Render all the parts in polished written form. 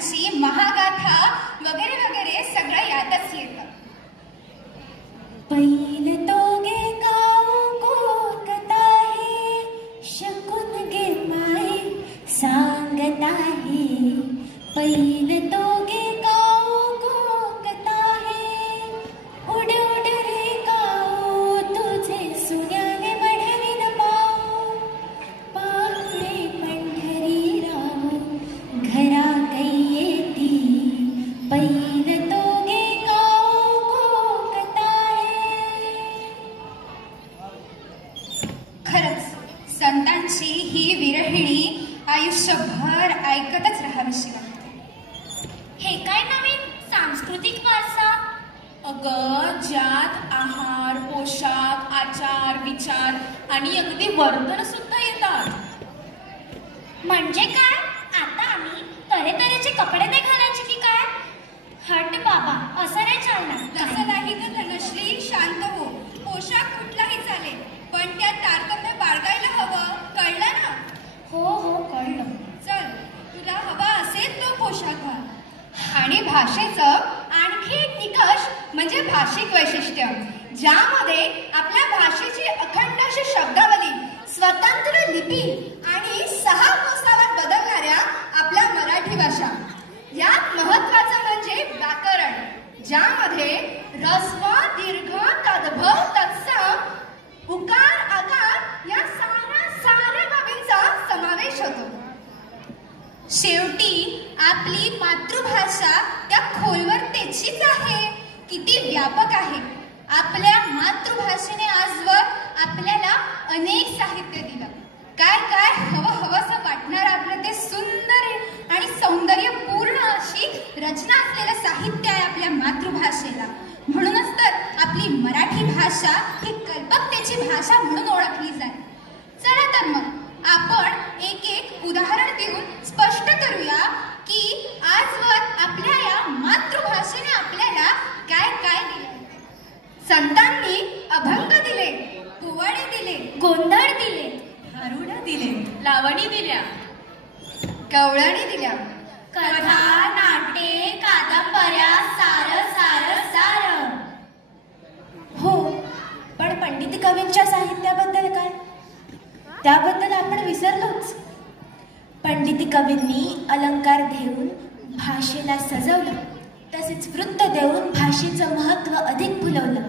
संतांची महागाथा वगैरे वगैरे सगळं यातच येतं. पहिलं तोगे गाऊ कोकत आहे, शकून गे माय सांगत आहे. पहिलं तोगे गाऊ कोकत आहे, उड उड रे गाऊ तुझे सुन्याने मढवीन पाऊ. पाहुणे पंढरी राव घरा कै येती, पहिलं तोगे गाऊ कोकत आहे. खरंच संतांची ही विरहिणी आयुष्यभर ऐकतच राहावीशी वाटते. हे काय नवीन सांस्कृतिक वारसा? अगं, ज्यात आहार, पोशाख, आचार, विचार आणि अगदी वर्तन सुद्धा येतात. म्हणजे काय? आता आम्ही तऱ्हेतऱ्हेचे कपडे नाही घालायचे की काय? हट बाबा, असं नाही चालणार. तसं नाही तर धनश्री, शांत हो. पोशाख कुठलाही चालेल, पण त्यात तारतम्य बाळगायला हवं. कळलं ना? हो हो कळलं. चल, तुला हवा असेल तो पोशाख घाल. आणि भाषेचं आणखी एक निकष म्हणजे भाषिक वैशिष्ट्य, ज्यामध्ये आपल्या भाषेची अखंड अशी शब्दावली, स्वतंत्र लिपी आणि 6 कोसावर बदलणाऱ्या आपल्या मराठी भाषा. यात महत्वाचं म्हणजे व्याकरण, ज्यामध्ये ऱ्हस्व, दीर्घ, तद्भव, तत्सम, उकार, आकार या साऱ्या बाबींचा समावेश होतो. शेवटी आपली मातृभाषा त्या खोलवरतेचीच आहे, किती व्यापक आहे. आपल्या मातृभाषेने आजवर आपल्याला अनेक साहित्य दिलं. काय काय हवंसं वाटणारं आपलं ते सुंदर आणि सौंदर्यपूर्ण अशी रचना असलेलं साहित्य आहे आपल्या मातृभाषेला. म्हणूनच तर आपली मराठी भाषा ही कल्पकतेची भाषा म्हणून ओळखली जाते. चला तर मग आपण एक एक उदाहरण देऊन स्पष्ट करूया की आजवर आपल्या या मातृभाषेने आपल्याला काय काय दिले. संतांनी अभंग दिले, पोवाडे दिले, गोंधळ दिले, भारुड दिले, लावणी दिल्या, कवळणी दिल्या, कथा, नाट्ये, कादंबऱ्या, सार सार सार. हो, पण पंडित कवींच्या साहित्याबद्दल काय? त्याबद्दल आपण विसरलोच. पंडित कवींनी अलंकार देऊन भाषेला सजवलं, तसेच वृत्त देऊन भाषेचं महत्त्व अधिक फुलवलं.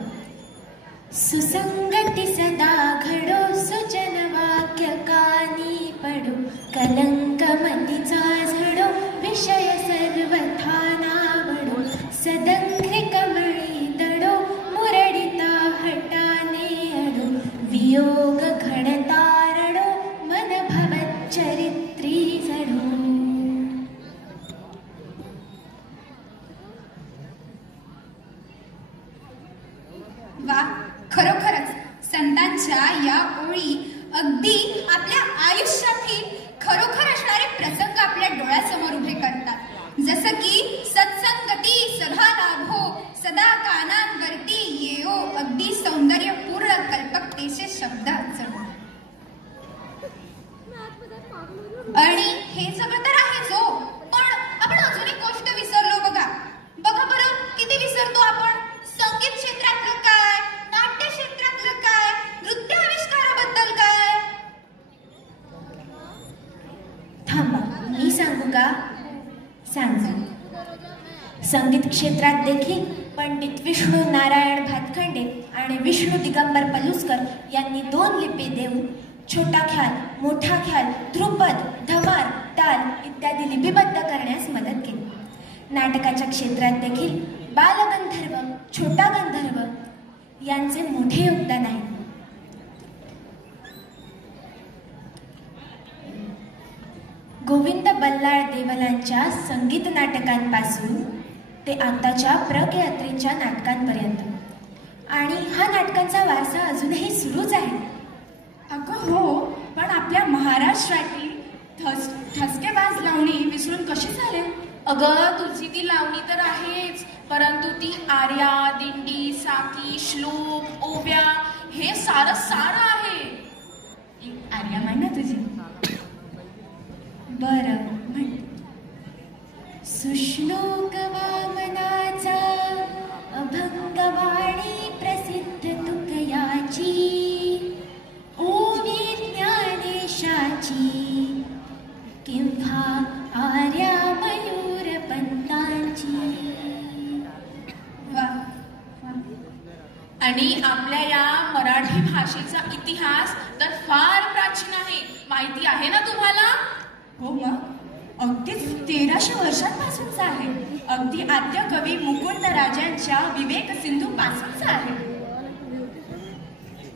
सुसंगती सदा घडो, सुजन वाक्य कानी पडो, कलंक मतीचा झडो, विषय सर्वथा नावडो, सदंख्री कमळी दडो, मुरडिता हटाने अडो, वियोग घडता रडो, मन भवत चरित्री जडो. वा, खरोखरच संतांच्या या ओळी अगदी आपल्या आयुष्यातील खरोखर असणारे प्रसंग आपल्या डोळ्यासमोर उभे करतात. जसं की सत्संगती सदा लाभो, सदा कानांवरती येओ, अगदी सौंदर्यपूर्ण कल्पकतेचे शब्द चढवून. आणि हे सगळं तर आहेच हो, पण आपण अजून एक गोष्ट विसरलो बघा. बघा बरं, किती विसरतो आपण. संगीत क्षेत्रातलं काय, नाट्य क्षेत्रातलं काय, नृत्य आविष्काराबद्दल काय. थांबा, मी सांगू का? सांगा. संगीत क्षेत्रात देखील पंडित विष्णू नारायण भातखंडे आणि विष्णू दिगंबर पलुसकर यांनी 2 लिपी देऊन छोटा ख्याल, मोठा ख्याल, ध्रुपद, धमार, ताल इत्यादी लिपिबद्ध करण्यास मदत केली. नाटकाच्या क्षेत्रात देखील बालगंधर्व, छोटा गंधर्व यांचे मोठे योगदान आहे. गोविंद बल्लाळ देवलांच्या संगीत नाटकांपासून ते आताच्या प्रगयात्रेच्या नाटकांपर्यंत, आणि हा नाटकांचा वारसा अजूनही सुरूच आहे. अगं हो, पण आपल्या महाराष्ट्रातील ठसकेबाज लावणी विसरून कशी चालेल? अगं, तुझी ती लावणी तर आहेच, परंतु ती आर्या, दिंडी, साकी, श्लोक, ओव्या हे सारं आहे. आर्या म्हण ना तुझी. बरं म्हण. सुश्लोक वामनाचा अभंगवाणी प्रसिद्ध तुकयाची ओवी ज्ञानेशाची किंवा आर्या मयूर पंतांची. आणि आपल्या या मराठी भाषेचा इतिहास तर फार प्राचीन आहे, माहिती आहे ना तुम्हाला? हो मग अगदीच 1300 वर्षांपासूनचा आहे. अगदी आद्य कवी मुकुंदराजांच्या विवेक सिंधू पासूनचा आहे.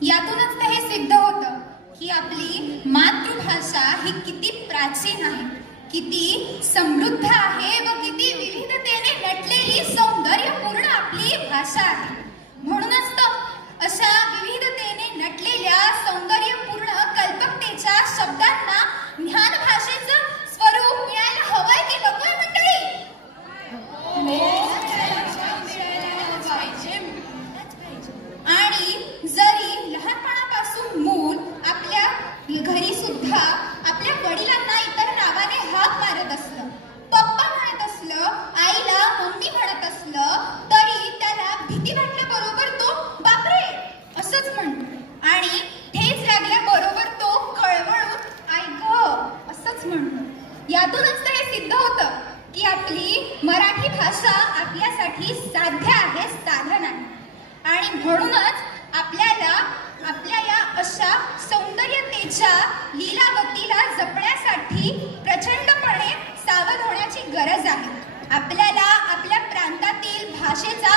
यातूनच तर हे सिद्ध होतं की आपली मातृभाषा ही किती प्राचीन आहे, किती समृद्ध आहे व किती विविधतेने नटलेली सौंदर्यपूर्ण आपली भाषा आहे. म्हणूनच तर अशा विविधतेने नटलेल्या सौंदर्यपूर्ण कल्पकतेच्या शब्दांना ज्ञान भाषेचं स्वरूप मिळायला हवंय की नकोय मंडळी? आणि जरी लहानपणापासून मूल आपल्या घरी सुद्धा आपल्या वडिलांना इतर नावाने हाक मारत असलं, पप्पा म्हणत असलं, आईला मम्मी म्हणत असलं, तरी त्याला भीती वाटल्याबरोबर तो बापरे असंच म्हणतो आणि ठेच लागल्याबरोबर तो खळवळून आई ग असंच म्हणतो. यातूनच तर हे सिद्ध होतं की आपली मराठी भाषा आपल्यासाठी साध्य आहे, साधन आहे. आणि म्हणूनच आपल्याला आपल्या या अशा सौंदर्यतेच्या लीलावतीला जपण्यासाठी प्रचंडपणे सावध होण्याची गरज आहे. आपल्याला आपल्या प्रांतातील भाषेचा